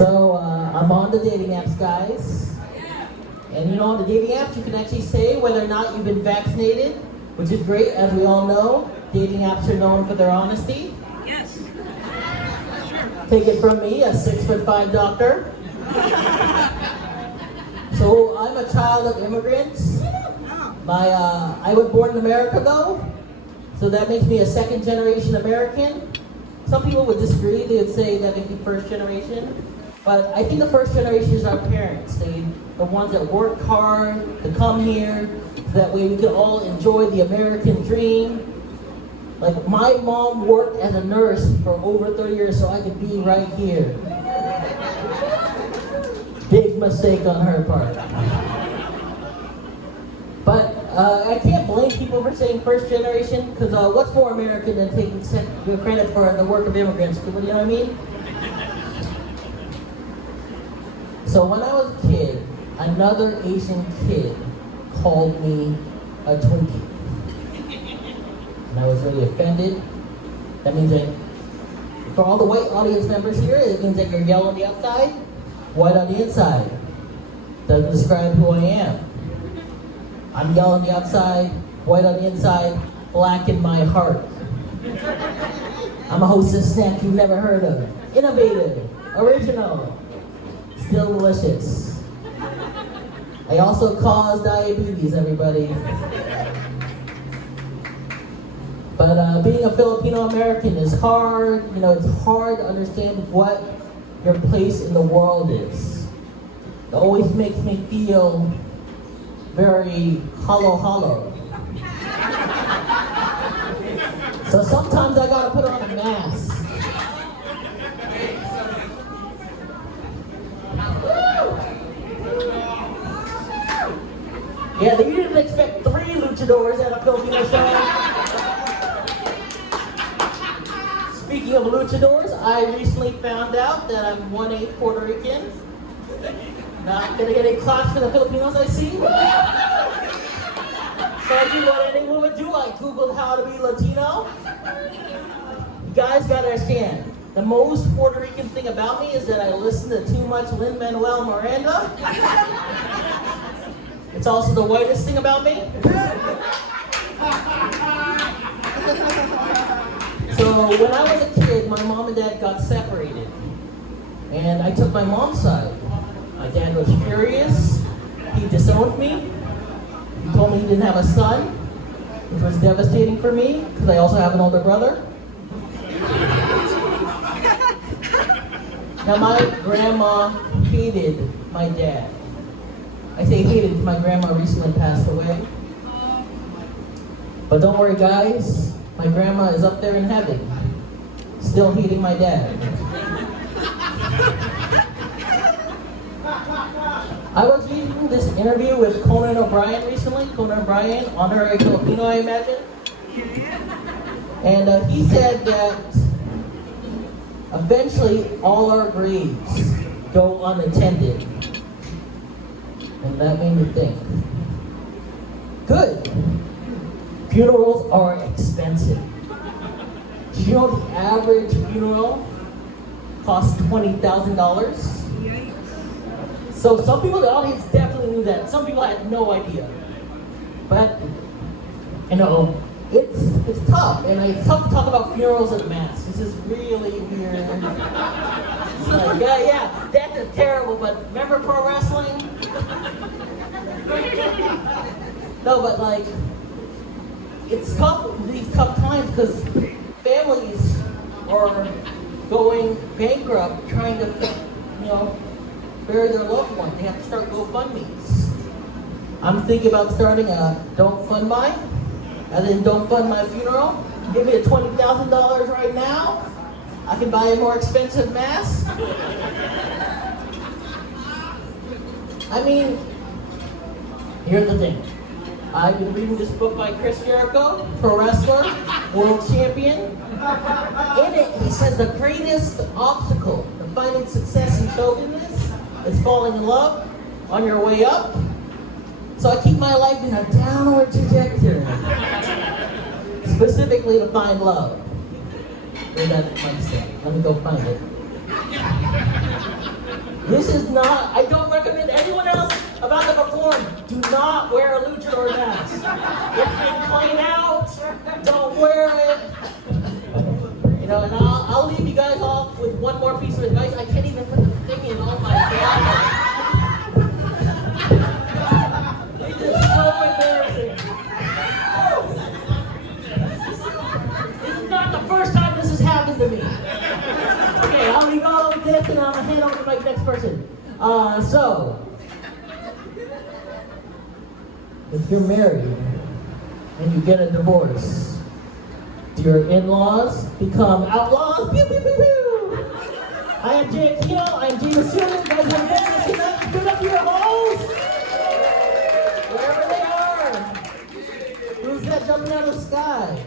I'm on the dating apps, guys. And you know, on the dating apps, you can actually say whether or not you've been vaccinated, which is great, as we all know. Dating apps are known for their honesty. Yes. Sure. Take it from me, a 6'5" doctor. So I'm a child of immigrants. I was born in America, though, so that makes me a second generation American. Some people would disagree. They would say that it's the first generation. But I think the first generation is our parents. The ones that worked hard to come here, so that way we could all enjoy the American dream. Like, my mom worked as a nurse for over 30 years so I could be right here. Big mistake on her part. But I can't blame people for saying first generation, because what's more American than taking credit for the work of immigrants? You know what I mean? So when I was a kid, another Asian kid called me a Twinkie. And I was really offended. That means that, for all the white audience members here, it means that you're yellow on the outside, white on the inside. Doesn't describe who I am. I'm yellow on the outside, white on the inside, black in my heart. I'm a hostess snack you've never heard of. Innovative, original, still delicious. I also cause diabetes, everybody. But being a Filipino American is hard. You know, it's hard to understand what your place in the world is. It always makes me feel very hollow. So sometimes I gotta put on a mask. Yeah, you didn't expect 3 luchadors at a Filipino show. Speaking of luchadors, I recently found out that I'm 1/8 Puerto Rican. Not gonna get any claps for the Filipinos I see. So I do what anyone would do. I Googled how to be Latino. You guys gotta understand, the most Puerto Rican thing about me is that I listen to too much Lin-Manuel Miranda. It's also the whitest thing about me. So when I was a kid, my mom and dad got separated. And I took my mom's side. My dad was furious. He disowned me. He told me he didn't have a son, which was devastating for me, because I also have an older brother. Now my grandma hated my dad. I say hated because my grandma recently passed away. But don't worry, guys. My grandma is up there in heaven, still hating my dad. I was reading this interview with Conan O'Brien recently. Conan O'Brien, honorary Filipino, I imagine. And he said that eventually all our graves go unattended. And that made me think, good. Funerals are expensive. Do you know the average funeral costs $20,000? So some people in the audience definitely knew that. Some people had no idea. But, you know, it's tough. And it's tough to talk about funerals at a mass. This is really weird. It's like, yeah, death is terrible, but remember pro wrestling? No, but like, it's tough, these tough times, because families are going bankrupt trying to, you know, bury their loved one. They have to start GoFundMes. I'm thinking about starting a Don't Fund My, as in Don't Fund My Funeral. Give me a $20,000 right now. I can buy a more expensive mask. I mean, here's the thing. I've been reading this book by Chris Jericho, pro wrestler, world champion. In it, he says the greatest obstacle to finding success in show business is falling in love on your way up. So I keep my life in a downward trajectory, specifically to find love. Where that might say. Let me go find it. This is not, I don't recommend anyone else about to perform. Do not wear a luchador mask. It's been cleaned out. Don't wear it. You know, and I'll leave you guys off with one more piece of advice. I can't even put the thing in. Oh my God. It's just so embarrassing. This is not the first time this has happened to me. Okay, I'll leave all of this and I'm gonna hand over to my next person. So, if you're married and you get a divorce, do your in-laws become outlaws? Pew, pew, pew, pew. I am Jay Aquino. I am James Stewart. You guys have been tonight. Put up your holes. Wherever they are. Who's that jumping out of the sky?